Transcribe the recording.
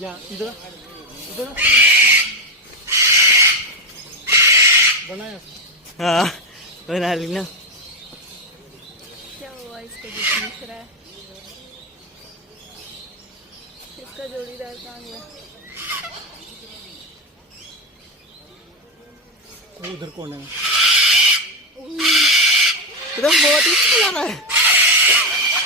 या इधर इधर बनाया। हाँ बना ली ना। क्या हुआ इसको दिख रहा है? इसका जोड़ीदार कहाँ गया? उधर कौन है? तो बहुत ही अच्छा लग रहा है।